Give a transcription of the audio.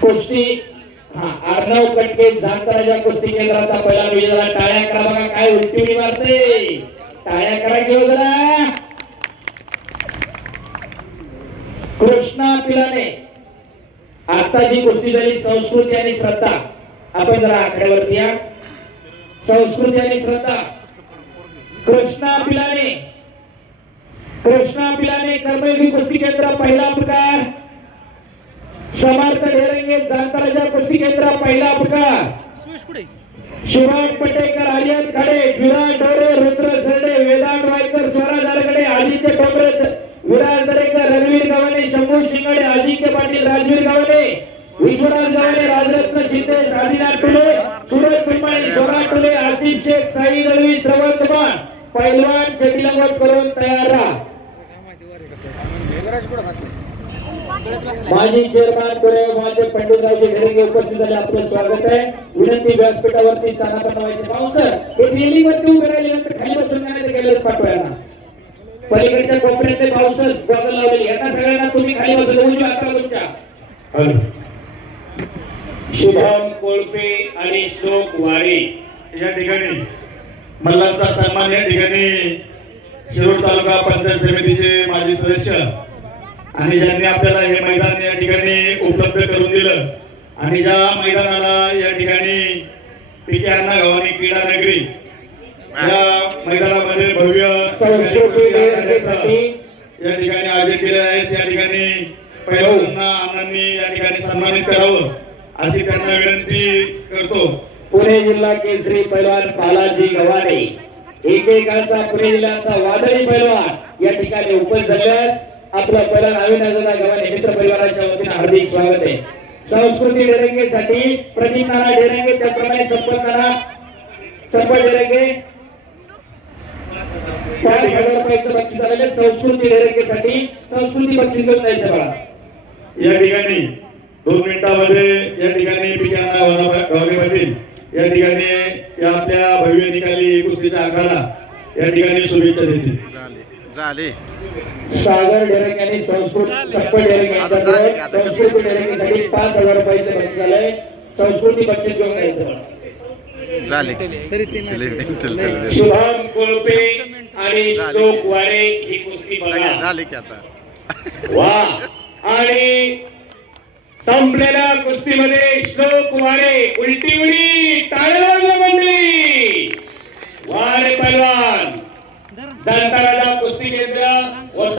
कुस्ती अर्णव कटके जाणताराच्या कुस्ती केंद्राचा पहिला विजेता टाळ्या करा बघा काय उलटी उडी मारते टाळ्या करा घेऊ जरा कृष्णा पिलाने आता जी कुस्ती झाली संस्कृती आणि श्रद्धा आपण जरा आकड्यावरती या संस्कृती आणि श्रद्धा कृष्णा पिलाने कर्मयोगी कुस्ती केंद्र पहिला पुकार समर्थ ढेरेंगे जाणताराच्या कुस्ती केंद्र पहिला पुकार शिवाज पटेकर आर्यन खडे विराट डोरे रुद्र सरडे वेदांत वायकर स्वराज आरगडे आदित्य टोंबरे विराज दरेकर रणवीर गावणे शंभू शिंगडे अजिंक्य पाटील राजवीर गावणे विश्वनाथ गावणे राजरत्न शिंदे साधीनाथ टोले सूरज पिंपळी स्वराज टोले आसिफ शेख साई दळवी श्रवण कुमार पैलवान चटीलंगोट करून तयार राहा माजी चेअरमॅन कोरेगावचे पंडितरावजी ढेरेंगे उपस्थित झाले आपलं स्वागत आहे विनंती व्यासपीठावरती स्थानापन्न व्हायचे पाहुसर हे रेलिंगवरती उभे राहिल्यानंतर खाली बसून नाही गेले पाठवायला पलीकडच्या कोपऱ्यातले पाहुसर स्वागत लावले यांना सगळ्यांना तुम्ही खाली बसून उजव्या हाताला तुमच्या शुभम कोळपे आणि श्लोक वारे या ठिकाणी मल्हारचा सन्मान या ठिकाणी शिरूर तालुका पंचायत समितीचे माजी सदस्य आणि ज्यांनी आपल्याला हे मैदान या ठिकाणी उपलब्ध करून दिलं आणि ज्या मैदानाला या ठिकाणी पीके अण्णा गव्हाणे क्रीडा नगरी या मैदानामध्ये भव्य या ठिकाणी आयोजन केले आहे त्या ठिकाणी पैलवानांना अण्णांनी या ठिकाणी सन्मानित करावं अशी त्यांना विनंती करतो। पुणे जिल्हा केसरी पैलवान बालाजी गव्हाणे एकेकाळचा पुणे जिल्ह्याचा वादळी पैलवान या ठिकाणी उपस्थित झाले आपला पहिला अविनाशदा गव्हाणे मित्र परिवाराच्या वतीने हार्दिक स्वागत आहे संस्कृती ढेरेंगेसाठी प्रदीप नाना ढेरेंगे त्याप्रमाणे संपत ढेरेंगे 5000 रुपयाचं बक्षीस आलेले संस्कृती ढेरेंगेसाठी संस्कृती बक्षीस घेऊन जायचं बघा या ठिकाणी 2 मिनिटांमध्ये या ठिकाणी पिकांना गव्हाणे पाटील या ठिकाणी या आपल्या भव्य निकाली कुस्तीच्या आखाडा या ठिकाणी शुभेच्छा देतील। सागर ढेरेंगे आणि संपत ढेरेंगे संस्कृती ढेरेंगेसाठी 5000 रुपयाचं बक्षीस आलंय संस्कृती बक्षीस घेऊन जायचं शुभम कोळपे आणि श्लोक वारे ही कुस्ती बघा वा आणि संपलेल्या कुस्तीमध्ये श्लोक वारे उलटी उडी टाळ्या मंडळी वारे पैलवान दंताराजा कुस्ती केंद्र